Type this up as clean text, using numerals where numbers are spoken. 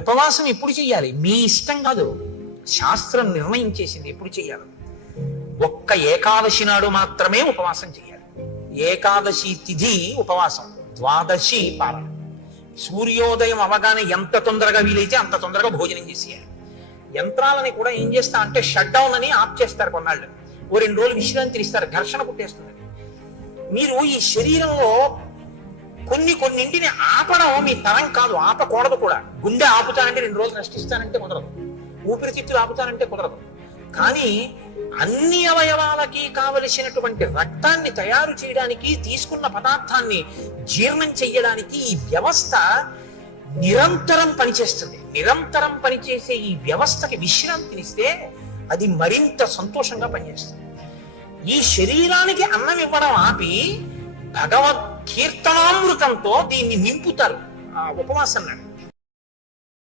ఉపవాసం ఎప్పుడు చెయ్యాలి? మీ ఇష్టం కాదు, శాస్త్రం నిర్ణయం చేసింది ఎప్పుడు చెయ్యాలి. ఒక్క ఏకాదశి నాడు మాత్రమే ఉపవాసం చేయాలి. ఏకాదశి తిథి ఉపవాసం, ద్వాదశి పాలన. సూర్యోదయం అవగానే ఎంత తొందరగా వీలైతే అంత తొందరగా భోజనం చేసేయాలి. యంత్రాలని కూడా ఏం చేస్తా అంటే షట్ డౌన్ అని ఆఫ్ చేస్తారు కొన్నాళ్ళు, ఓ 2 రోజులు విశ్రాంతి ఇస్తారు, ఘర్షణ పుట్టేస్తుంది. మీరు ఈ శరీరంలో కొన్నింటిని ఆపడం మీ తరం కాదు, ఆపకూడదు కూడా. గుండె ఆపుతానంటే 2 రోజులు రెస్ట్ ఇస్తానంటే కుదరదు, ఊపిరితిత్తులు ఆపుతానంటే కుదరదు. కానీ అన్ని అవయవాలకి కావలసినటువంటి రక్తాన్ని తయారు చేయడానికి, తీసుకున్న పదార్థాన్ని జీర్ణం చెయ్యడానికి ఈ వ్యవస్థ నిరంతరం పనిచేస్తుంది. నిరంతరం పనిచేసే ఈ వ్యవస్థకి విశ్రాంతినిస్తే అది మరింత సంతోషంగా పనిచేస్తుంది. ఈ శరీరానికి అన్నం ఇవ్వడం ఆపి భగవద్ కీర్తనామృతంతో దీన్ని నింపుతారు ఆ ఉపవాసం నాడు.